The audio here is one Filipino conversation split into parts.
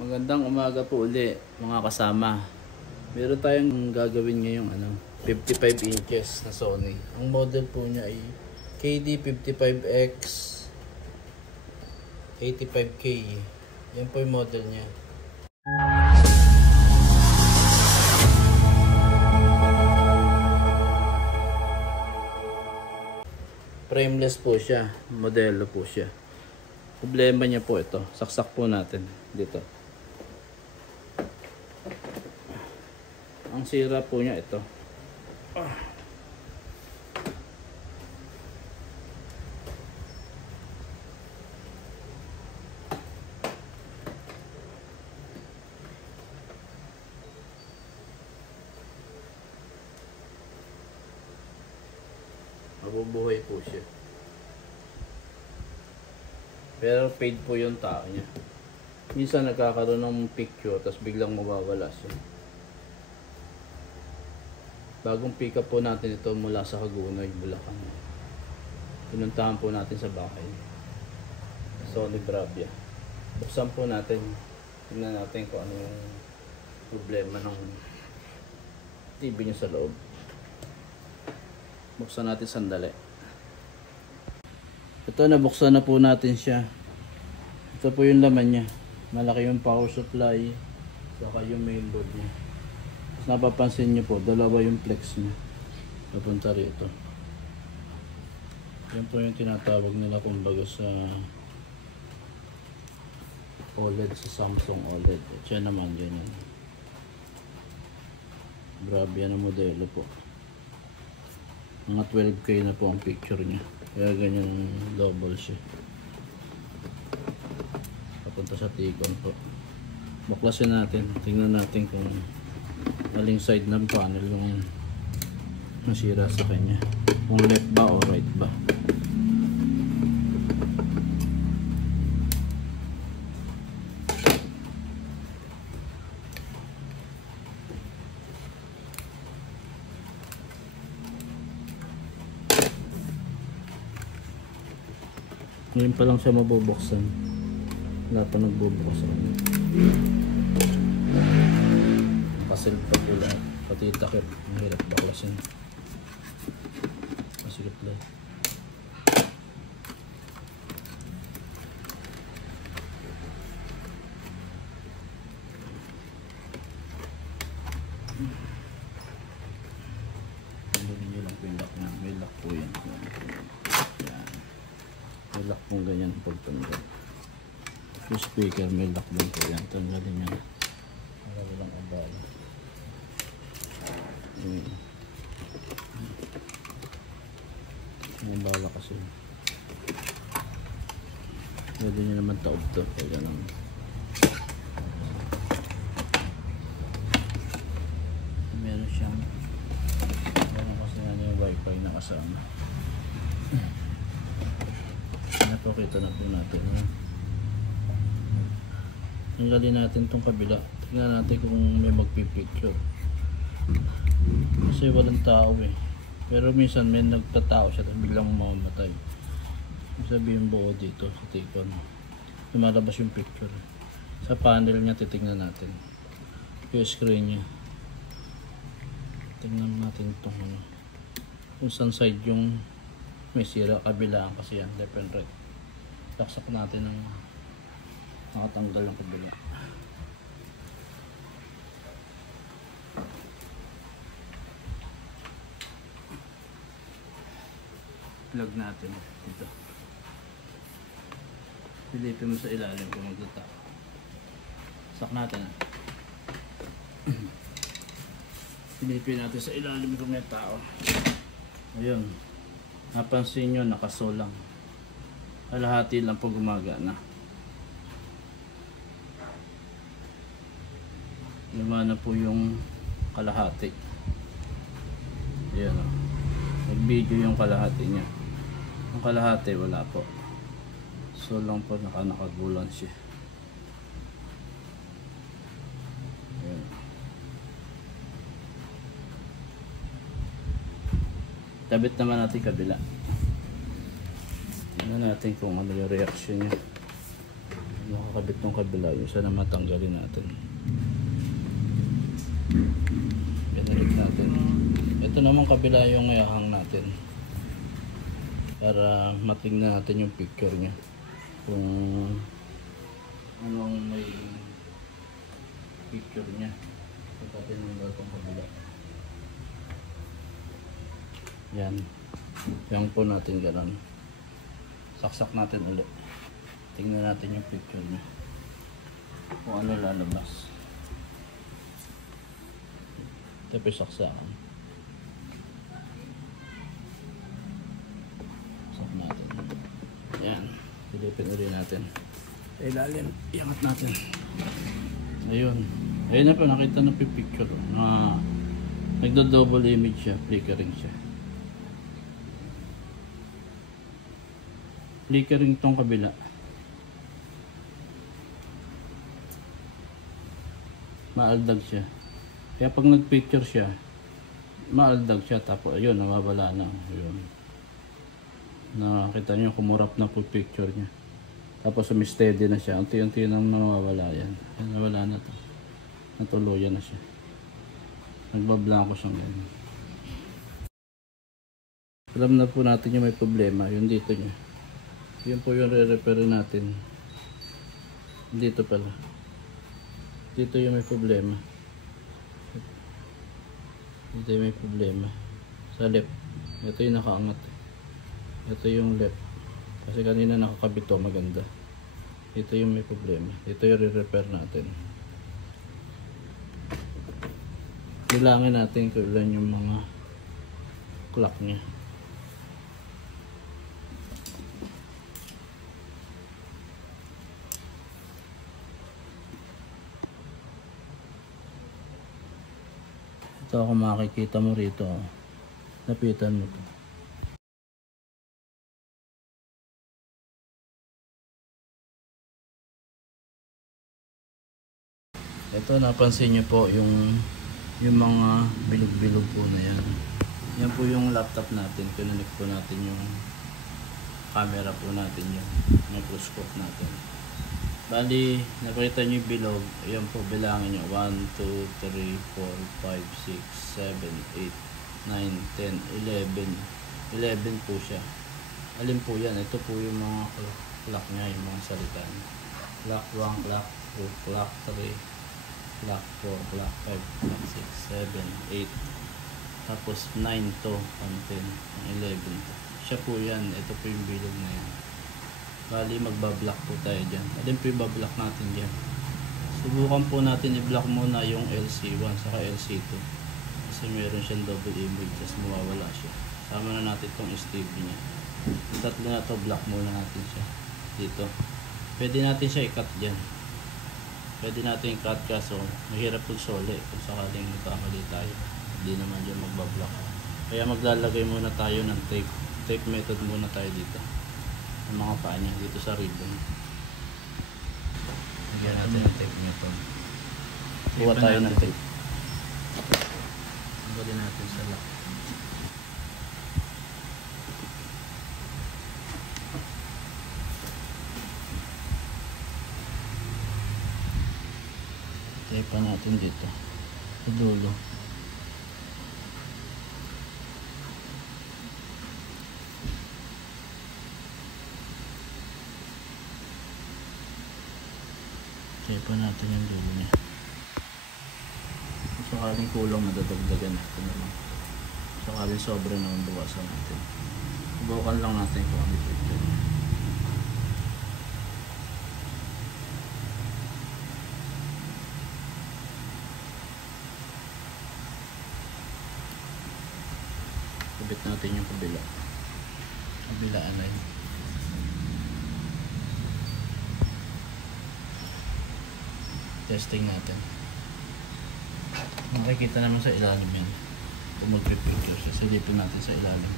Magandang umaga po uli mga kasama. Meron tayong gagawin ngayong 55 inches na Sony. Ang model po niya ay KD55X 85K. Yan po yung model niya. Frameless po siya, modelo po siya. Problema niya po ito, saksak po natin dito. Ang sira po niya ito. Mabubuhay po siya. Pero paid po yung tao niya. Minsan nagkakaroon ng picture tapos biglang mawawala siya. Bagong pick up po natin ito mula sa Hagunoy, Bulacan. Pinuntahan po natin sa bahay. Sony Bravia. Buksan po natin. Tingnan natin kung ano yung problema ng TV niya sa loob. Buksan natin sandali. Ito, nabuksan na po natin siya. Ito po yung laman niya. Malaki yung power supply. Saka yung mainboard niya. Napapansin nyo po, dalawa yung flex niya papunta rito. Yan po yung tinatawag nila kumbaga sa OLED, sa Samsung OLED. At yan naman, ganyan. Bravia na modelo po. Mga 12K na po ang picture niya. Kaya ganyan double siya. Papunta sa Ticon po. Baklasin natin. Tingnan natin kung aling side ng panel yung nasira sa kanya, kung left ba o right ba. Ngayon pa lang siya mabubuksan, wala pa nagbubuksan. Pasil pa po lahat, pati takip, mahirap baklasin. Masigit lang. Tandaan nyo lang po yung lock na, may lock po yan. Yan. May lock pong ganyan pagtanggal. Yung speaker may lock din po yan, tanggalin yan para walang abala. Yung bala kasi pwede nyo naman taob to pag ganun. Meron siyang kasi na yung wifi na kasama. Napakita na po natin. Tanggalin natin tong kabila. Tingnan natin kung may magpipicture. Kasi walang tao eh. Pero minsan may nagtatao siya at biglang mamamatay. Sabihin buo dito sa Ticon. Lumalabas yung picture. Sa panel niya titingnan natin. Yung screen niya. Tingnan natin itong kung saan side yung may sira. Kabilaan kasi yan. Left and right. Saksak natin ng nakatanggal yung kabila. Plug natin dito. Pilipin mo sa ilalim kung magtatao. Sak natin. Pilipin natin sa ilalim kung may tao. Ayun. Napansin nyo, nakasolang. Kalahati lang po gumagana. Lumana po yung kalahati. Ayan o. Nag-video yung kalahati niya. Ang kalahati wala po. So lang po nakagulan siya. Ayan. Tabit naman natin kabila. Tingnan natin kung ano yung reaction niya. nakakabit ng kabila. Yung isa na matanggalin natin. Binalik natin. Ito naman kabila yung ihahang natin. Para matingnan natin yung picture niya. Kung anong may picture niya. Pagkatin mo itong kabila. Yan. Yan po natin gano'n. Saksak natin ulit. Tingnan natin yung picture niya. Kung ano lalabas. Tapos saksakan. Saksak natin. Yan. Silipin ulit natin. Sa ilalim. Iangat natin. Ayun. Ayun na po. Nakita na po yung picture. Na nagdo-double image siya. Flickering siya. Flickering tong kabila. Maaldag siya. Kaya pag nag-picture siya, maaldag siya. Tapos ayun, nawawala na. Ayun. Nakita niyo, kumurap na po picture niya. Tapos steady na siya. Unti-unti nang nawawala yan. Nawala na to. Natuluyan na siya. Nagbablanko siya ngayon. Alam na po natin yung may problema. Yung dito niya. Yun po yung re-repair natin. Dito pala. Dito yung may problema. Dito yung may problema. Sa left. Ito yung nakaangat. Ito yung left. Kasi kanina nakakabit to maganda. Ito yung may problema. Ito yung re-repair natin. Bilangin natin kung ilan yung mga clock niya. Ito kung makikita mo rito, lapitan mo ito. Ito napansin nyo po yung mga bilog-bilog po na yan. Yan po yung laptop natin. Kinunik po natin yung camera po natin, yung microscope natin. Bali, nakita nyo yung bilog. Ayan po, bilangin nyo. 1, 2, 3, 4, 5, 6, 7, 8, 9, 10, 11. 11 po siya. Alin po yan? Ito po yung mga clock nya, yung mga salita. Clock 1, clock 2, clock 3, clock 4, clock 5, clock 6, 7, 8. Tapos 9 to, 10, 11 to. Siya po yan. Ito po yung bilog na yan. Bali, magbablock po tayo dyan. Alin po yung bablock natin dyan. Subukan po natin i-block muna yung LC1 saka LC2. Kasi meron siyang double image. Tapos mawawala siya. Sama na natin itong STB niya. Yung tatlo na to, block muna natin siya. Dito. Pwede natin siya i-cut dyan. Pwede natin i-cut kaso mahirap po sole kung sakaling magkamali tayo. Hindi naman dyan magbablock. Kaya maglalagay muna tayo ng tape. Tape method muna tayo dito. Ang mga paa niya dito sa ribbon. Lagyan natin yung tape niya po. Kuha tayo ng tape. Tanggalin natin sa lock. Tape pa natin dito. Sa dulo. Tape pa natin yung dulo niya. Kung sakaling kulang, nadadagdagan natin naman. Sakaling sobra naman, bawasan natin. Subukan lang natin kung ano ito. Kabit natin yung kabila. Kabilaan na yun. Testing natin. Makikita naman sa ilalim yan. Kung mag-picture siya, silipin natin sa ilalim.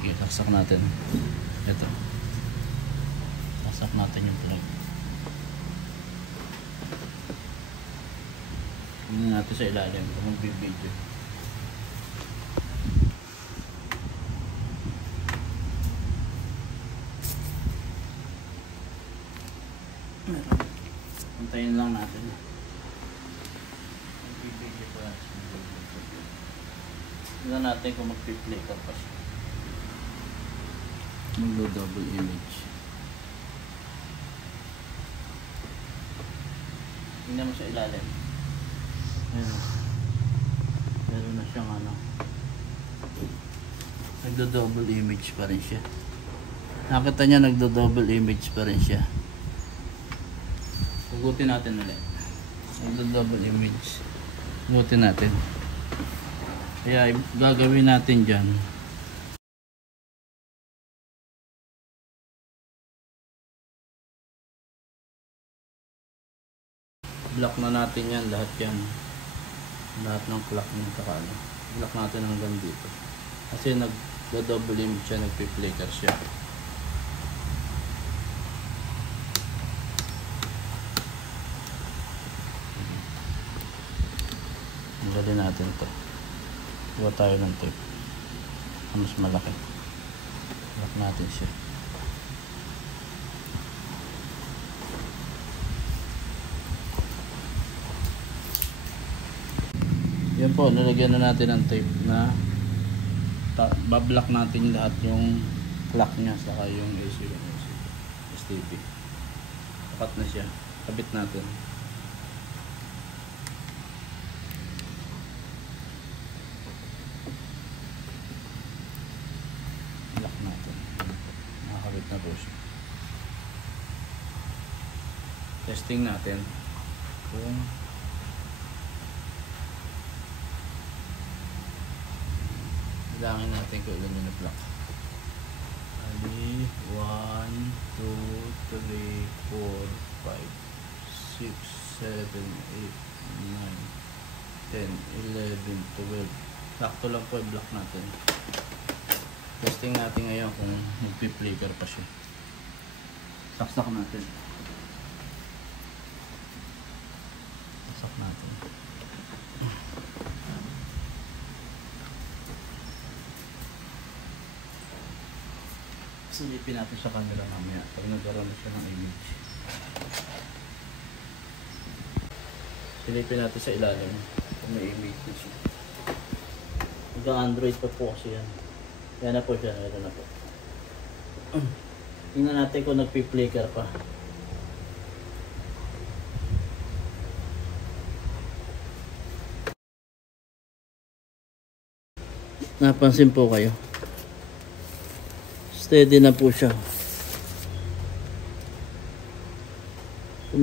Sige, saksak natin. Ito. Saksak natin yung plug. Tingnan natin sa ilalim kung mag-video. Antayin lang natin. Tignan natin kung mag-play ka pa siya. Mag-double image. Tingnan mo sa ilalim. Ayan. Meron na siyang ano. Nagdo-double image pa rin siya. Nakita niya nagdo-double image pa rin siya. Hugutin natin ulit. Nagdo-double image. Hugutin natin. Kaya gagawin natin dyan. Block na natin yan. Lahat yan. Lahat ng clock ng kakano. Block natin hanggang dito. Kasi nagdo-double image siya. Nagpi-flicker siya. Dali natin to. Gawa tayo ng tape. Mas malaki. Lock natin siya. Yan po, nalagyan na natin ng tape na bablock natin lahat yung clock niya saka yung AC STP. Tapat na siya. Kabit natin. Lock natin. Nakakabit na po siya. Testing natin kung bilangin natin kung ilan yung na-block. 1, 2, 3, 4, 5, 6, 7, 8, 9, 10, 11, 12. Sakto lang po i-block natin. Testing natin ngayon kung magpi-flicker pa siya. Saksak natin. Saksak natin. Silipin natin sa camera mamaya pag nagkaroon na siya ng image. Silipin natin sa ilalim kung may image na siya. Nagka-Android pa po kasi yan. Yan na po siya. Ito na po. Tingnan natin kung nagpi-flicker pa. Napansin po kayo. Steady na po siya.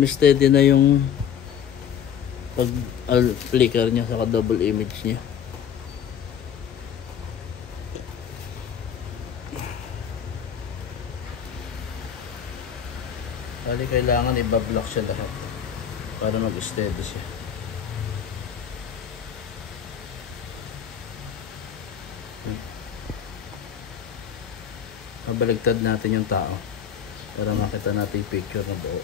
Steady na yung pag-flicker niya sa double image niya. Bali kailangan i-block siya lahat para mag-steady siya. Mabaligtad natin yung tao para makita natin yung picture na buo.